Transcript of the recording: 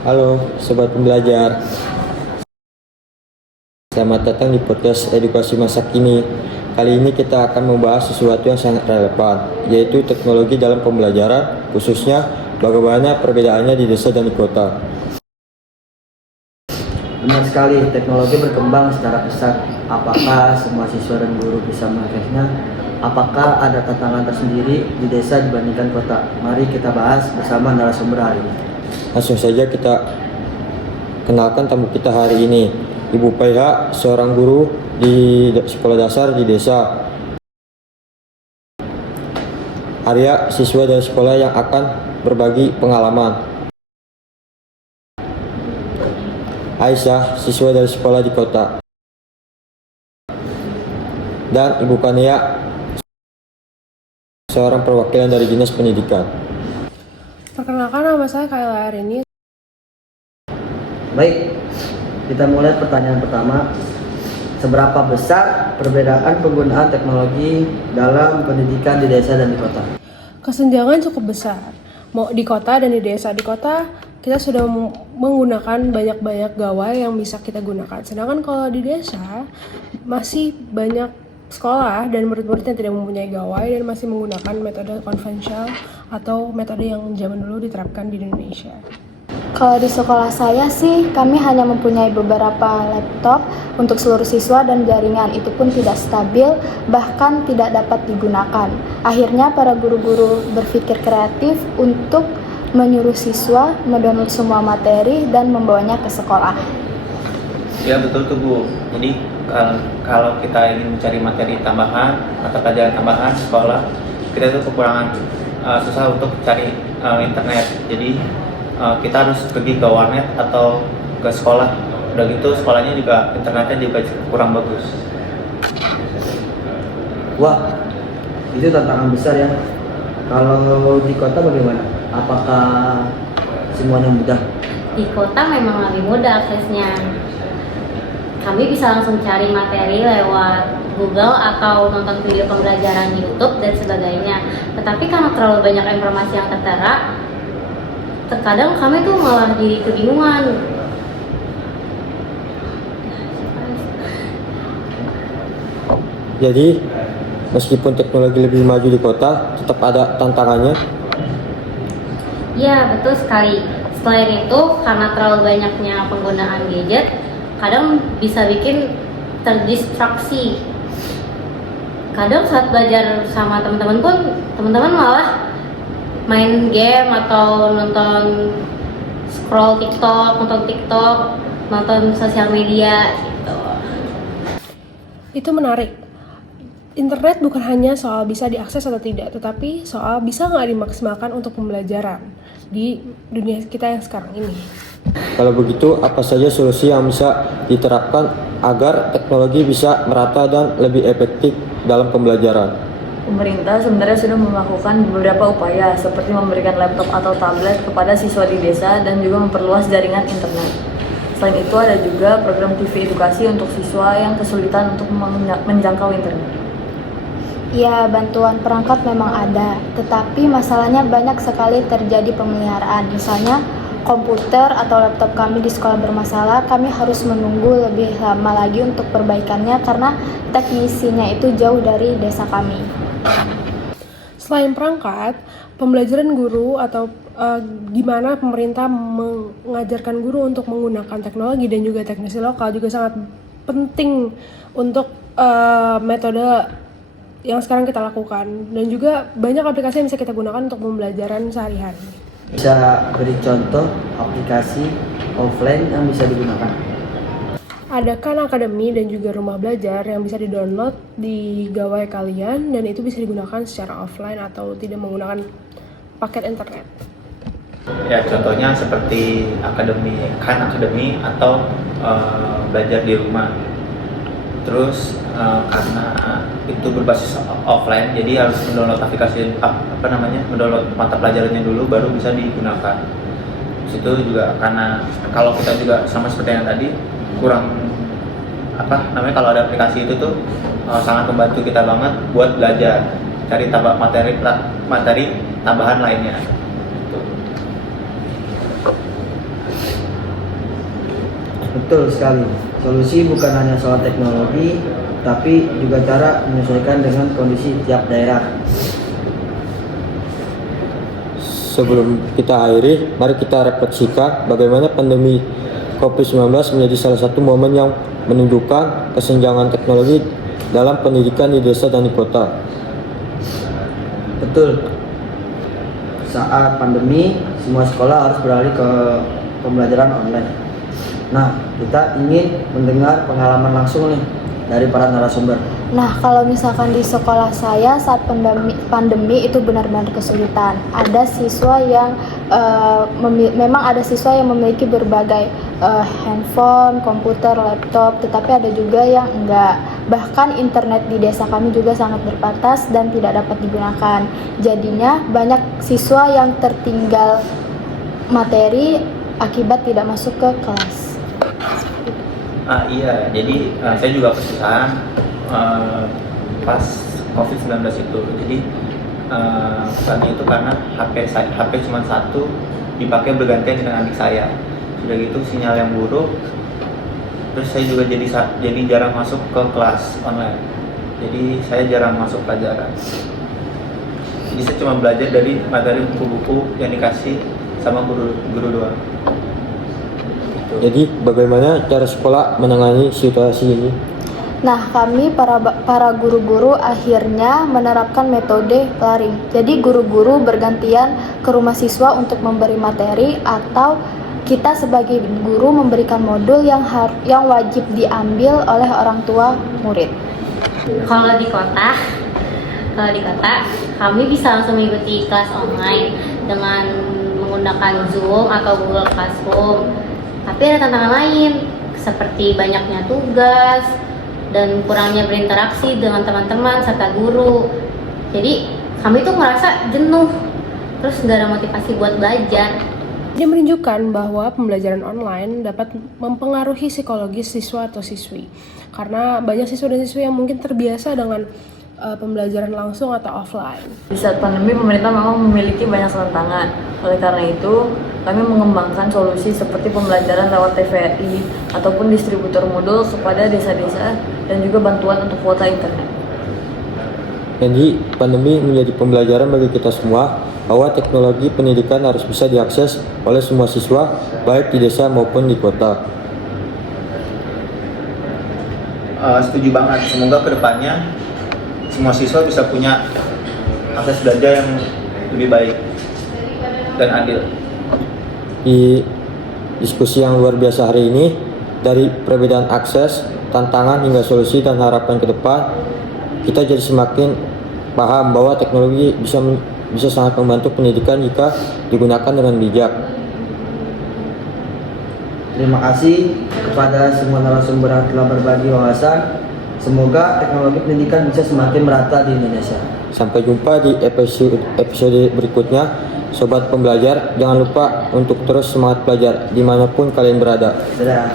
Halo Sobat Pembelajar, selamat datang di podcast Edukasi Masa Kini. Kali ini kita akan membahas sesuatu yang sangat relevan, yaitu teknologi dalam pembelajaran, khususnya bagaimana perbedaannya di desa dan di kota. Benar sekali, teknologi berkembang secara pesat. Apakah semua siswa dan guru bisa mengaksesnya? Apakah ada tantangan tersendiri di desa dibandingkan kota? Mari kita bahas bersama narasumber hari ini. Langsung saja kita kenalkan tamu kita hari ini, Ibu PH, seorang guru di sekolah dasar di desa. Arya, siswa dari sekolah yang akan berbagi pengalaman. Aisyah, siswa dari sekolah di kota. Dan Ibu Kania, seorang perwakilan dari Dinas Pendidikan. Perkenalkan, nama saya Kayla Arini. Baik, kita mulai pertanyaan pertama. Seberapa besar perbedaan penggunaan teknologi dalam pendidikan di desa dan di kota? Kesenjangan cukup besar. Mau di kota dan di desa. Di kota kita sudah menggunakan banyak gawai yang bisa kita gunakan. Sedangkan kalau di desa masih banyak sekolah dan murid-murid yang tidak mempunyai gawai dan masih menggunakan metode konvensional atau metode yang zaman dulu diterapkan di Indonesia. Kalau di sekolah saya sih, kami hanya mempunyai beberapa laptop untuk seluruh siswa dan jaringan itu pun tidak stabil, bahkan tidak dapat digunakan. Akhirnya para guru-guru berpikir kreatif untuk menyuruh siswa mendownload semua materi dan membawanya ke sekolah. Ya betul tuh Bu. Jadi kalau kita ingin mencari materi tambahan atau pelajaran tambahan sekolah, kita tuh kekurangan susah untuk cari internet. Jadi kita harus pergi ke warnet atau ke sekolah. Udah gitu sekolahnya juga internetnya juga kurang bagus. Wah, itu tantangan besar ya. Kalau di kota bagaimana? Apakah semuanya mudah? Di kota memang lebih mudah aksesnya. Kami bisa langsung cari materi lewat Google atau nonton video pembelajaran di YouTube dan sebagainya. Tetapi karena terlalu banyak informasi yang tertera, terkadang kami tuh malah jadi kebingungan. Jadi, meskipun teknologi lebih maju di kota, tetap ada tantangannya. Ya, betul sekali. Selain itu, karena terlalu banyaknya penggunaan gadget, kadang bisa bikin terdistraksi. Kadang saat belajar sama teman-teman pun, teman-teman malah main game atau nonton TikTok, nonton sosial media gitu. Itu menarik. Internet bukan hanya soal bisa diakses atau tidak, tetapi soal bisa nggak dimaksimalkan untuk pembelajaran di dunia kita yang sekarang ini. Kalau begitu, apa saja solusi yang bisa diterapkan agar teknologi bisa merata dan lebih efektif dalam pembelajaran? Pemerintah sebenarnya sudah melakukan beberapa upaya seperti memberikan laptop atau tablet kepada siswa di desa dan juga memperluas jaringan internet. Selain itu ada juga program TV edukasi untuk siswa yang kesulitan untuk menjangkau internet. Ya, bantuan perangkat memang ada, tetapi masalahnya banyak sekali terjadi pemeliharaan. Misalnya, komputer atau laptop kami di sekolah bermasalah, kami harus menunggu lebih lama lagi untuk perbaikannya karena teknisinya itu jauh dari desa kami. Selain perangkat, pembelajaran guru atau gimana pemerintah mengajarkan guru untuk menggunakan teknologi dan juga teknisi lokal juga sangat penting untuk metode yang sekarang kita lakukan, dan juga banyak aplikasi yang bisa kita gunakan untuk pembelajaran sehari-hari. Bisa beri contoh aplikasi offline yang bisa digunakan? Ada Khan Academy dan juga rumah belajar yang bisa di-download di gawai kalian, dan itu bisa digunakan secara offline atau tidak menggunakan paket internet. Ya contohnya seperti Khan Academy atau belajar di rumah. Terus karena itu berbasis offline, jadi harus mendownload aplikasi mendownload mata pelajarannya dulu baru bisa digunakan. Situ juga karena kalau kita juga sama seperti yang tadi kurang kalau ada aplikasi itu tuh sangat membantu kita banget buat belajar, cari materi tambahan lainnya. Betul sekali. Solusi bukan hanya soal teknologi, tapi juga cara menyesuaikan dengan kondisi tiap daerah. Sebelum kita akhiri, mari kita refleksikan bagaimana pandemi COVID-19 menjadi salah satu momen yang menunjukkan kesenjangan teknologi dalam pendidikan di desa dan di kota. Betul. Saat pandemi, semua sekolah harus beralih ke pembelajaran online. Nah, kita ingin mendengar pengalaman langsung nih dari para narasumber. Nah, kalau misalkan di sekolah saya saat pandemi itu benar-benar kesulitan. Ada siswa yang memang ada siswa yang memiliki berbagai handphone, komputer, laptop, tetapi ada juga yang enggak. Bahkan internet di desa kami juga sangat terbatas dan tidak dapat digunakan. Jadinya banyak siswa yang tertinggal materi akibat tidak masuk ke kelas. Iya, jadi saya juga kesusahan pas COVID-19 itu. Jadi kesannya itu karena HP cuma satu dipakai bergantian dengan adik saya. Sudah gitu sinyal yang buruk. Terus saya juga jadi jarang masuk ke kelas online. Jadi saya jarang masuk pelajaran. Jadi saya cuma belajar dari materi buku-buku yang dikasih sama guru doang. Jadi bagaimana cara sekolah menangani situasi ini? Nah, kami para guru-guru akhirnya menerapkan metode daring. Jadi guru-guru bergantian ke rumah siswa untuk memberi materi atau kita sebagai guru memberikan modul yang wajib diambil oleh orang tua murid. Kalau di kota kami bisa langsung mengikuti kelas online dengan menggunakan Zoom atau Google Classroom. Tapi ada tantangan lain seperti banyaknya tugas dan kurangnya berinteraksi dengan teman-teman serta guru. Jadi kami tuh merasa jenuh, terus nggak ada motivasi buat belajar. Dia menunjukkan bahwa pembelajaran online dapat mempengaruhi psikologis siswa atau siswi. Karena banyak siswa dan siswi yang mungkin terbiasa dengan pembelajaran langsung atau offline. Di saat pandemi, pemerintah memang memiliki banyak tantangan. Oleh karena itu, kami mengembangkan solusi seperti pembelajaran lewat TVRI ataupun distributor modul kepada desa-desa dan juga bantuan untuk kuota internet. Jadi pandemi menjadi pembelajaran bagi kita semua bahwa teknologi pendidikan harus bisa diakses oleh semua siswa baik di desa maupun di kota. Setuju banget. Semoga kedepannya semua siswa bisa punya akses belajar yang lebih baik dan adil. Di diskusi yang luar biasa hari ini, dari perbedaan akses, tantangan hingga solusi dan harapan ke depan, kita jadi semakin paham bahwa teknologi bisa sangat membantu pendidikan jika digunakan dengan bijak. Terima kasih kepada semua narasumber yang telah berbagi wawasan. Semoga teknologi pendidikan bisa semakin merata di Indonesia. Sampai jumpa di episode berikutnya. Sobat pembelajar, jangan lupa untuk terus semangat belajar dimanapun kalian berada. Dadah.